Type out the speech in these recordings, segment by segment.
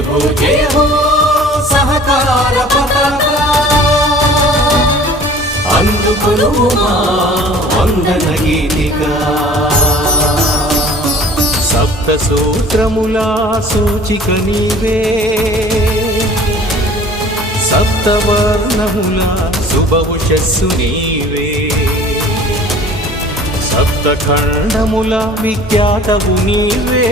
జయ హో సహకార పతాకా అందుకొనుమా వందన గీతిగా సప్త సూత్రముల సూచిక నీవే సప్తవర్ణముల శుభవుషస్సు నీవే సప్తఖండముల విఖ్యాతవు నీవే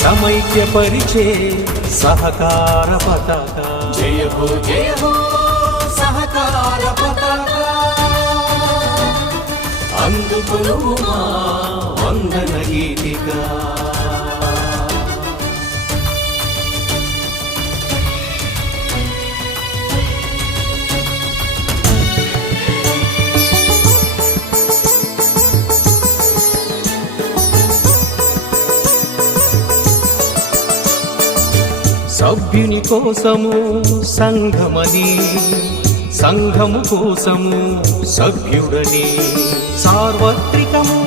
సమైక్య పరిచే సహకార పతాకా జయ హో సహకార పతాకా అందుకొనుమా వందన గీతిగా సభ్యుని కోసము సంఘమని సంఘము కోసము సభ్యుడని సార్వత్రికము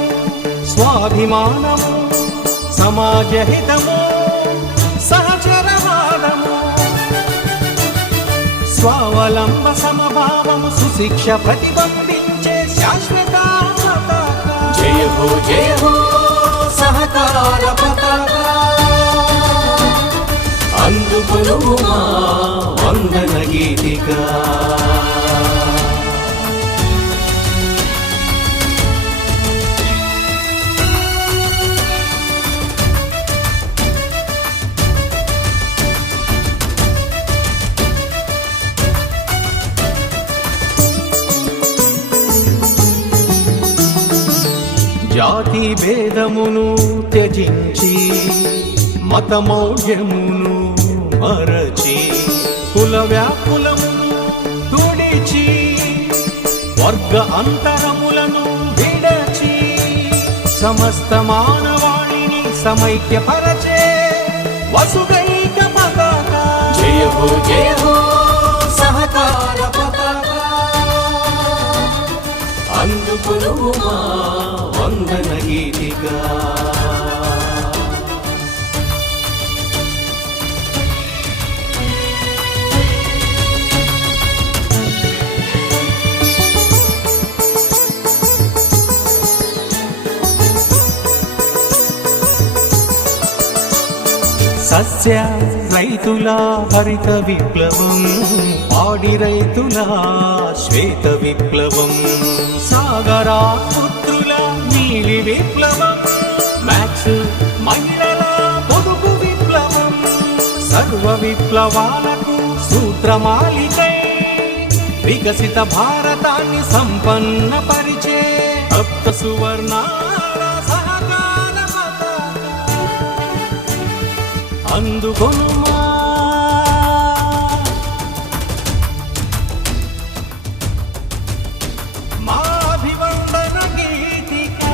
స్వాభిమానము సమాజహితము సహచరవాదము స్వావలంబ సమభావము సుశిక్ష ప్రతిబింబించే శాశ్వత పతాకా జయ హో సహకార పతాకా అందుకొనుమా వందన గీతిగా జాతి భేదమును త్యజించి మతమౌఢ్యమును మరచి కుల వ్యాకులమును తుడిచి వర్గ అంతరములను విడచి సమస్త మానవాళిని సమైక్యపరచే వసుదైక పతాకా జయ హో సహకార పతాకా అందుకొనుమా వందన గీతిగా సస్య రైతుల హరిత విప్లవం పాడి రైతుల శ్వేత విప్లవం సాగరా పుత్రుల నీలి విప్లవం మ్యాక్స్ మహిళల పొదుపు విప్లవం సర్వ విప్లవాలకు సూత్రమాలికై వికసిత భారతాన్ని సంపన్న పరిచే సప్త సువర్ణ అందుకొనుమా మాభివందన గీతికా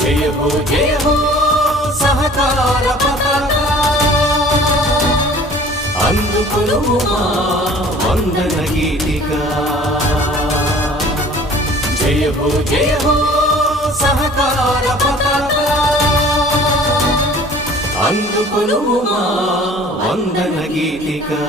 జయ హో సహకార పతాకా అందుకొనుమా వందన గీతికా జయ హో సహకార పతాకా అందుకొనుమా వందన గీతిగా